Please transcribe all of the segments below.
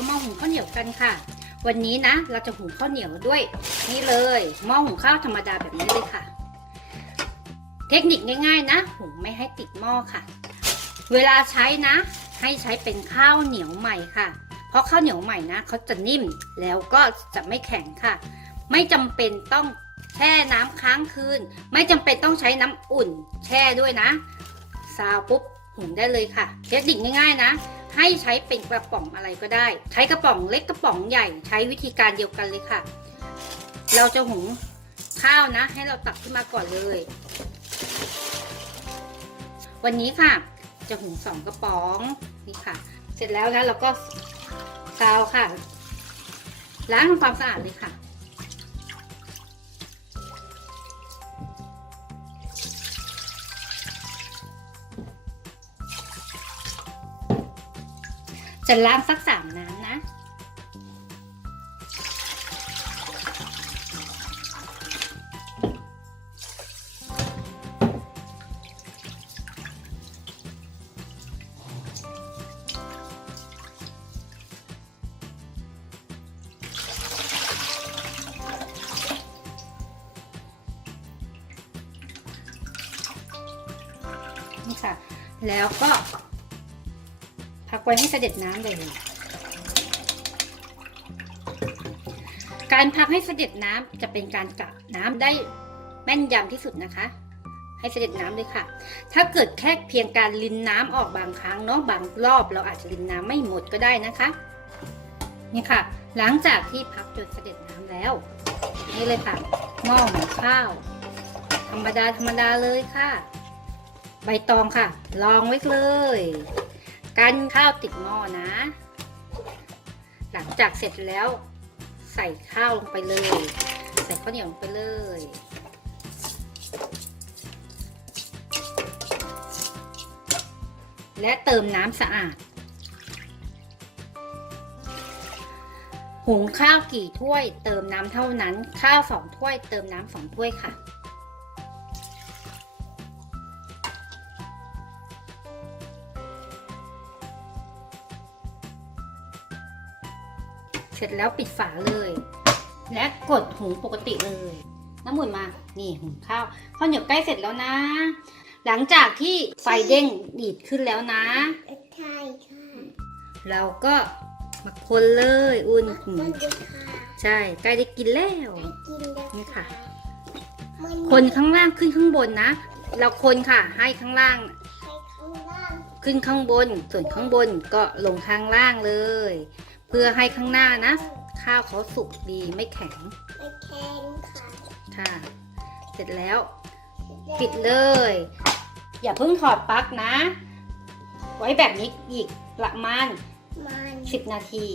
ามาหุงข้าวเหนียวกันค่ะ วันนี้นะเราจะหุงข้าวเหนียวด้วย นี่เลยหม้อหุงข้าวธรรมดาแบบนี้เลยค่ะ เทคนิคง่าย ๆ นะหุงไม่ให้ติดหม้อค่ะ เวลาใช้นะ ให้ใช้เป็นข้าวเหนียวใหม่ค่ะ เพราะข้าวเหนียวใหม่นะเขาจะนิ่มแล้วก็จะไม่แข็งค่ะ ไม่จำเป็นต้องแช่น้ำค้างคืน ไม่จำเป็นต้องใช้น้ำอุ่น แช่ด้วยนะซาวปุ๊บหุงได้เลยค่ะ เทคนิคง่าย ๆ นะ ให้ใช้เป็นกระป๋องอะไรก็ได้ ใช้กระป๋องเล็กกระป๋องใหญ่ ใช้วิธีการเดียวกันเลยค่ะ เราจะหุงข้าวนะ ให้เราตักขึ้นมาก่อนเลย วันนี้ค่ะ จะหุงสองกระป๋องนี่ค่ะ เสร็จแล้วนะเราก็ซาวค่ะล้างทำความสะอาดเลยค่ะ จะล้างสักสามน้ำนะ นี่ค่ะ แล้วก็ พักไว้ให้เสด็จน้ำเลย การพักให้เสด็จน้ำจะเป็นการกะน้ำได้แม่นยำที่สุดนะคะ ให้เสด็จน้ำเลยค่ะ ถ้าเกิดแค่เพียงการลินน้ำออกบางครั้งเนาะบางรอบเราอาจจะลินน้ำไม่หมดก็ได้นะคะ นี่ค่ะ หลังจากที่พักจนเสด็จน้ำแล้ว นี่เลยค่ะหม้อหุงข้าว ธรรมดาธรรมดาเลยค่ะ ใบตองค่ะ ลองไว้เลย กันข้าวติดหม้อนะ หลังจากเสร็จแล้ว ใส่ข้าวลงไปเลย ใส่ข้าวเหนียวลงไปเลยและเติมน้ำสะอาด หุงข้าวกี่ถ้วย เติมน้ำเท่านั้น ข้าวสองถ้วย เติมน้ำสองถ้วยค่ะ สร็จแล้วปิดฝาเลย และกดหุงปกติเลยน้ำมุนมา นี่หุงข้าวข้าวเหนียวใกล้เสร็จแล้วนะ หลังจากที่ไฟเด้งดีดขึ้นแล้วนะ ใช่ค่ะ เราก็มาคนเลยอุ่นขอบคุณค่ะใช่ใกล้ได้กินแล้วให้กินแล้วนี่ค่ะมันคนข้างล่างขึ้นข้างบนนะ เราคนค่ะให้ข้างล่างให้ข้างล่าง ขึ้นข้างบน ส่วนข้างบนก็ลงข้างล่างเลย เพื่อให้ข้างหน้านะ ข้าวเขาสุกดีไม่แข็ง ไม่แข็งค่ะ ค่ะ เสร็จแล้ว ปิดเลย อย่าเพิ่งถอดปลั๊กนะ ไว้แบบนี้อีกประมาณมัน10นาที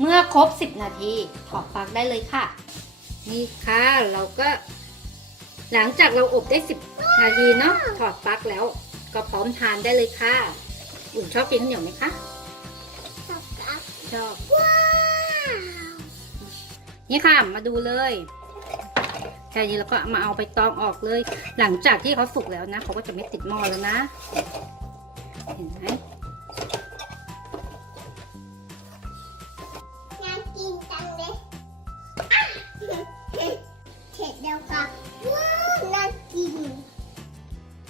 เมื่อครบ10นาทีถอดปลั๊กได้เลยค่ะ นี่ค่ะเราก็หลังจากเราอบได้ 10 นาทีเนาะถอดปลั๊กแล้ว ก็พร้อมทานได้เลยค่ะ อุ่นชอบกินข้าวเหนียวไหมคะชอบกับ ชอบ ว้าวนี่ค่ะ มาดูเลยแค่นี้เราก็มาเอาไปตองออกเลย หลังจากที่เขาสุกแล้วนะ เขาก็จะไม่ติดหม้อแล้วนะ เห็นไหมน่ากินจังเลยอะเสร็จแล้วค่ะว้าวน่ากิน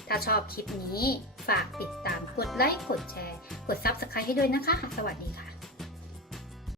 ถ้าชอบคลิปนี้ ฝากติดตามกดไลค์ กดแชร์ กด Subscribe ให้ด้วยนะคะ สวัสดีค่ะ